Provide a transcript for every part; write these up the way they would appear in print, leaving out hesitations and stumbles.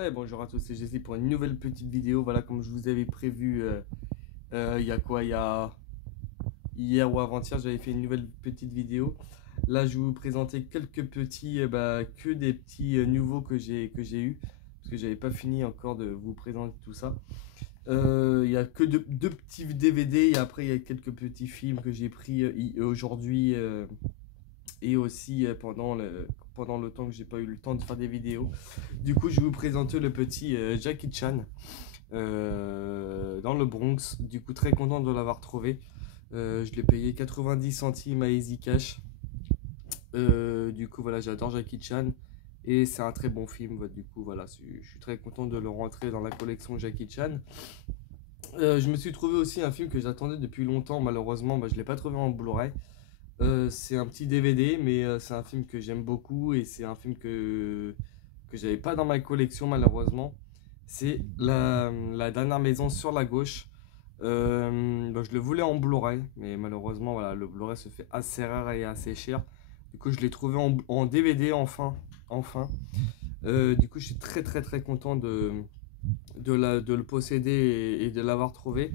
Hey, bonjour à tous, c'est Jessie pour une nouvelle petite vidéo. Voilà, comme je vous avais prévu, il y a quoi, il y a hier ou avant-hier, j'avais fait une nouvelle petite vidéo. Là, je vais vous présenter quelques petits, que des petits nouveaux que j'ai eu, parce que j'avais pas fini encore de vous présenter tout ça. Il y a que deux petits DVD et après il y a quelques petits films que j'ai pris aujourd'hui et aussi pendant le temps que j'ai pas eu le temps de faire des vidéos. Du coup, je vais vous présenter le petit Jackie Chan dans le Bronx. Du coup, très content de l'avoir trouvé. Je l'ai payé 90 centimes à Easy Cash. Du coup, voilà, j'adore Jackie Chan et c'est un très bon film. Du coup, voilà, je suis très content de le rentrer dans la collection Jackie Chan. Je me suis trouvé aussi un film que j'attendais depuis longtemps. Malheureusement, je ne l'ai pas trouvé en Blu-ray. C'est un petit DVD, mais c'est un film que j'aime beaucoup et c'est un film que j'avais pas dans ma collection malheureusement. C'est la dernière maison sur la gauche. Je le voulais en Blu-ray, mais malheureusement voilà, le Blu-ray se fait assez rare et assez cher. Du coup, je l'ai trouvé en DVD enfin. Du coup, je suis très très très content de le posséder et de l'avoir trouvé.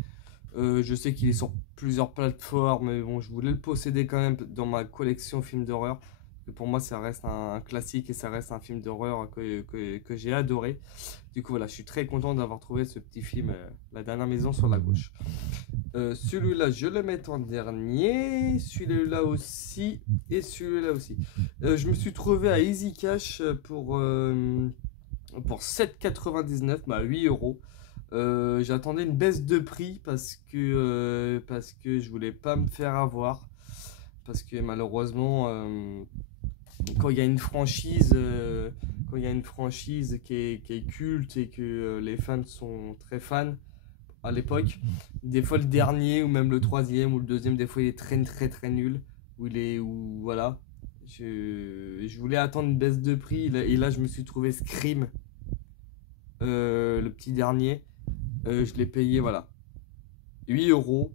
Je sais qu'il est sur plusieurs plateformes, mais bon, je voulais le posséder quand même dans ma collection films d'horreur. Pour moi, ça reste un classique et ça reste un film d'horreur que j'ai adoré. Du coup, voilà, je suis très content d'avoir trouvé ce petit film, La dernière maison sur la gauche. Celui-là, je le mets en dernier. Celui-là aussi. Et celui-là aussi. Je me suis trouvé à Easy Cash pour 7,99, 8 euros. J'attendais une baisse de prix parce que je voulais pas me faire avoir. Parce que malheureusement, quand il y a une franchise, qui est culte et que les fans sont très fans à l'époque, des fois le dernier ou même le troisième ou le deuxième, des fois il est très très très nul. Ou voilà. Je voulais attendre une baisse de prix et là je me suis trouvé Scream, le petit dernier. Je l'ai payé, voilà, 8 euros.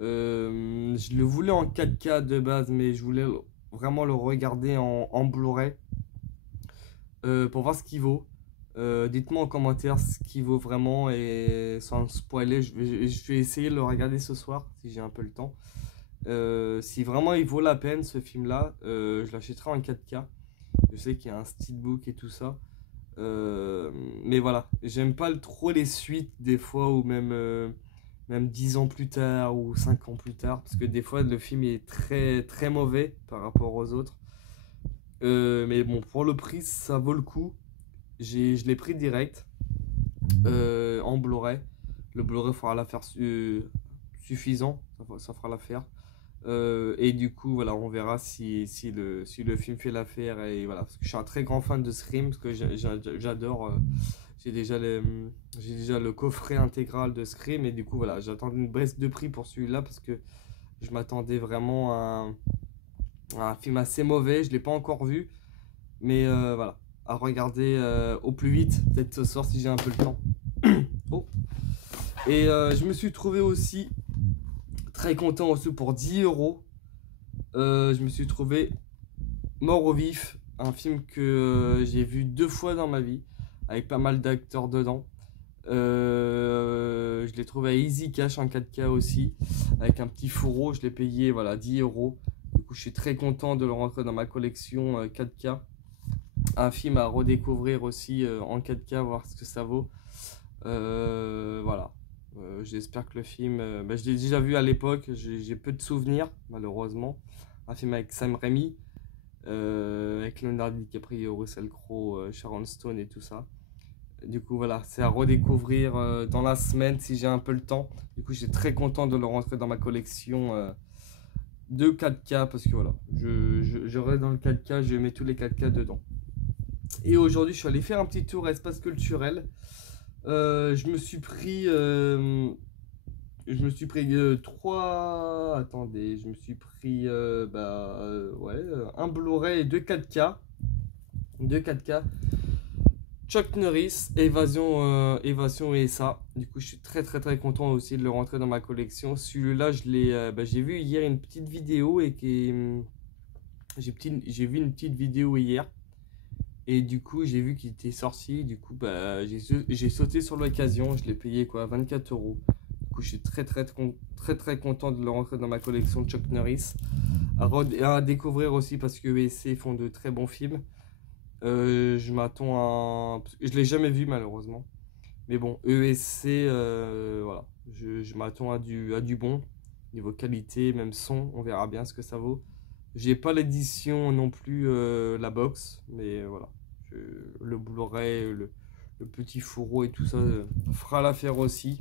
Je le voulais en 4K de base, mais je voulais vraiment le regarder en Blu-ray pour voir ce qu'il vaut. Dites-moi en commentaire ce qu'il vaut vraiment et sans spoiler, je vais essayer de le regarder ce soir si j'ai un peu le temps. Si vraiment il vaut la peine ce film-là, je l'achèterai en 4K. Je sais qu'il y a un steelbook et tout ça. Mais voilà, j'aime pas trop les suites des fois ou même 10 ans plus tard ou 5 ans plus tard parce que des fois le film est très très mauvais par rapport aux autres. Mais bon, pour le prix, ça vaut le coup. Je l'ai pris direct en Blu-ray. Le Blu-ray fera l'affaire suffisant, ça fera l'affaire. Et du coup, voilà, on verra si le film fait l'affaire. Et voilà, parce que je suis un très grand fan de Scream, parce que j'adore. J'ai déjà, j'ai déjà le coffret intégral de Scream, et du coup, voilà, j'attends une baisse de prix pour celui-là, parce que je m'attendais vraiment à un film assez mauvais. Je ne l'ai pas encore vu, mais voilà, à regarder au plus vite, peut-être ce soir si j'ai un peu le temps. Oh. Et je me suis trouvé aussi très content aussi pour 10 euros. Je me suis trouvé Mort au vif, un film que j'ai vu 2 fois dans ma vie, avec pas mal d'acteurs dedans. Je l'ai trouvé à Easy Cash en 4K aussi, avec un petit fourreau. Je l'ai payé, voilà, 10 euros. Du coup, je suis très content de le rentrer dans ma collection 4K. Un film à redécouvrir aussi en 4K, voir ce que ça vaut. Voilà. J'espère que le film, je l'ai déjà vu à l'époque, j'ai peu de souvenirs malheureusement. Un film avec Sam Raimi, avec Leonardo DiCaprio, Russell Crowe, Sharon Stone et tout ça. Du coup voilà, c'est à redécouvrir dans la semaine si j'ai un peu le temps. Du coup, j'étais très content de le rentrer dans ma collection de 4K parce que voilà, je reste dans le 4K, je mets tous les 4K dedans. Et aujourd'hui, je suis allé faire un petit tour à Espace Culturel. Je me suis pris trois. Attendez, je me suis pris un Blu-ray et deux 4K. Deux 4K. Chuck Norris, Évasion et ça. Du coup, je suis très très très content aussi de le rentrer dans ma collection. Celui-là, j'ai vu hier une petite vidéo et j'ai vu une petite vidéo hier. Et du coup, j'ai vu qu'il était sorti. Du coup, bah, j'ai sauté sur l'occasion. Je l'ai payé quoi, 24 euros. Du coup, je suis très content de le rentrer dans ma collection de Chuck Norris. À découvrir aussi parce que ESC font de très bons films. Je m'attends à. Je l'ai jamais vu malheureusement. Mais bon, ESC, voilà. Je m'attends à du bon. Niveau qualité, même son, on verra bien ce que ça vaut. J'ai pas l'édition non plus, la box, mais voilà. Je- le Blu-ray, le petit fourreau et tout ça fera l'affaire aussi.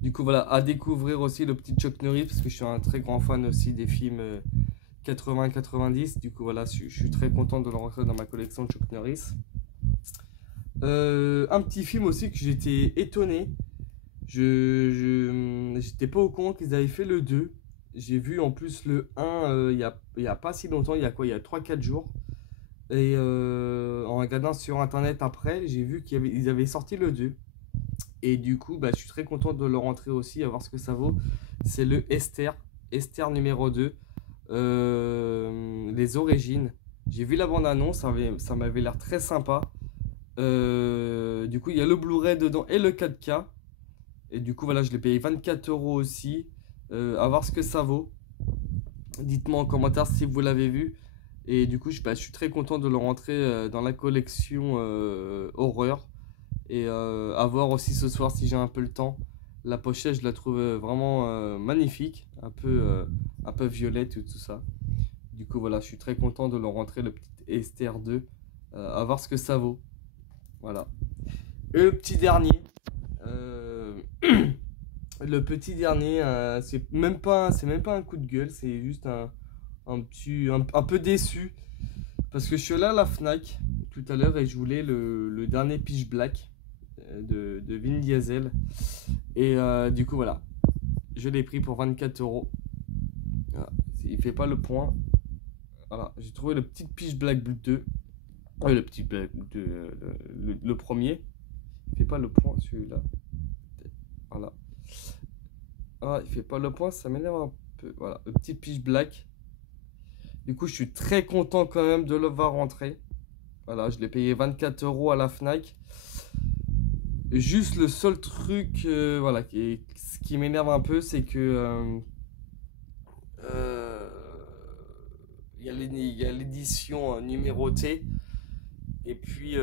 Du coup, voilà, à découvrir aussi le petit Chuck Norris, parce que je suis un très grand fan aussi des films 80-90. Du coup, voilà, je suis très content de le rentrer dans ma collection de Chuck Norris. Un petit film aussi que j'étais étonné. J'étais pas au courant qu'ils avaient fait le 2. J'ai vu en plus le 1 il y a pas si longtemps, il y a quoi? Il y a 3 4 jours. Et en regardant sur internet après, j'ai vu ils avaient sorti le 2. Et du coup, bah, je suis très content de le rentrer aussi, à voir ce que ça vaut. C'est le Esther, Esther numéro 2. Les origines. J'ai vu la bande-annonce, ça m'avait l'air très sympa. Du coup, il y a le Blu-ray dedans et le 4K. Et du coup, voilà, je l'ai payé 24 euros aussi. À voir ce que ça vaut. Dites-moi en commentaire si vous l'avez vu. Et du coup, je suis très content de le rentrer dans la collection horreur. Et à voir aussi ce soir si j'ai un peu le temps. La pochette, je la trouve vraiment magnifique. Un peu violette et tout ça. Du coup, voilà, je suis très content de le rentrer, le petit Esther 2. À voir ce que ça vaut. Voilà. Et le petit dernier. euh, Le petit dernier, c'est même pas un coup de gueule, c'est juste un peu déçu. Parce que je suis allé à la Fnac tout à l'heure et je voulais le dernier Pitch Black de Vin Diesel. Et du coup, voilà, je l'ai pris pour 24 euros. Voilà. Il fait pas le point. Voilà, j'ai trouvé le petit Pitch Black 2. Le petit Black 2, le premier. Il fait pas le point celui-là. Voilà. Ah, il fait pas le point, ça m'énerve un peu. Voilà, le petit Pitch Black. Du coup, je suis très content quand même de le voir rentrer. Voilà, je l'ai payé 24 euros à la Fnac. Juste le seul truc, voilà, ce qui m'énerve un peu, c'est que euh, il y a l'édition numérotée. Et puis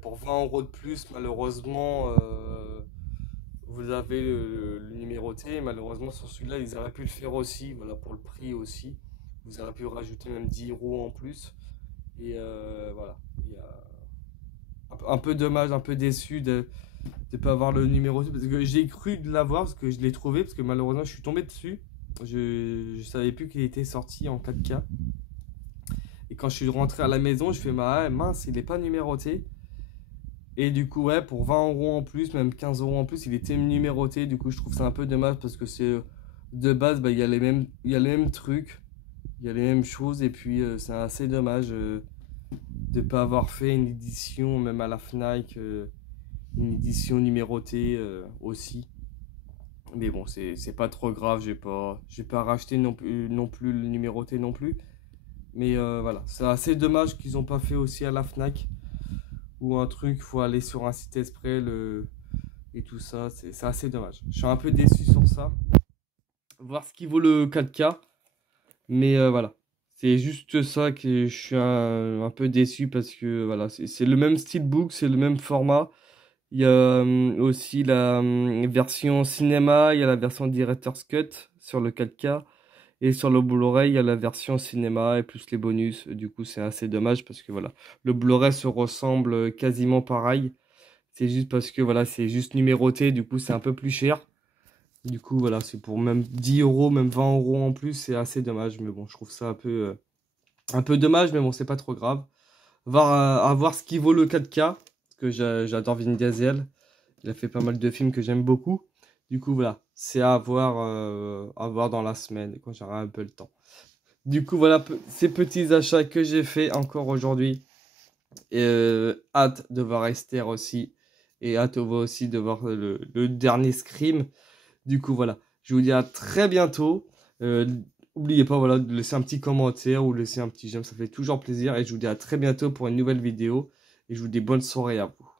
pour 20 euros de plus, malheureusement, vous avez le numéroté. Malheureusement, sur celui-là, ils auraient pu le faire aussi. Voilà, pour le prix aussi. Vous auriez pu rajouter même 10 euros en plus. Et voilà. Il y a un peu dommage, un peu déçu de ne pas avoir le numéro. Parce que j'ai cru de l'avoir, parce que je l'ai trouvé, parce que malheureusement, je suis tombé dessus. Je savais plus qu'il était sorti en 4K. Et quand je suis rentré à la maison, je fais mince, il n'est pas numéroté. Et du coup, ouais, pour 20 euros en plus, même 15 euros en plus, il était numéroté. Du coup, je trouve ça un peu dommage parce que c'est de base, bah, il y a les mêmes trucs, il y a les mêmes choses. Et puis, c'est assez dommage de ne pas avoir fait une édition, même à la Fnac, une édition numérotée aussi. Mais bon, c'est pas trop grave, j'ai pas racheté non plus le numéroté non plus. Mais voilà, c'est assez dommage qu'ils ont pas fait aussi à la Fnac. Ou un truc, faut aller sur un site exprès et tout ça, c'est assez dommage. Je suis un peu déçu sur ça. Voir ce qui vaut le 4K. Mais voilà. C'est juste ça que je suis un peu déçu parce que voilà, c'est le même steelbook, c'est le même format. Il y a aussi la version cinéma, il y a la version Director's Cut sur le 4K. Et sur le Blu-ray, il y a la version cinéma et plus les bonus. Du coup, c'est assez dommage parce que voilà, le Blu-ray se ressemble quasiment pareil. C'est juste parce que voilà, c'est juste numéroté, du coup, c'est un peu plus cher. Du coup, voilà, c'est pour même 10 euros, même 20 euros en plus, c'est assez dommage. Mais bon, je trouve ça un peu dommage, mais bon, c'est pas trop grave. À voir ce qui vaut le 4K, parce que j'adore Vin Diesel. Il a fait pas mal de films que j'aime beaucoup. Du coup, voilà, c'est à voir dans la semaine, quand j'aurai un peu le temps. Du coup, voilà ces petits achats que j'ai fait encore aujourd'hui. Et hâte de voir Esther aussi. Et hâte aussi de voir le dernier Scream. Du coup, voilà. Je vous dis à très bientôt. N'oubliez pas voilà, de laisser un petit commentaire ou laisser un petit j'aime, ça fait toujours plaisir. Et je vous dis à très bientôt pour une nouvelle vidéo. Et je vous dis bonne soirée à vous.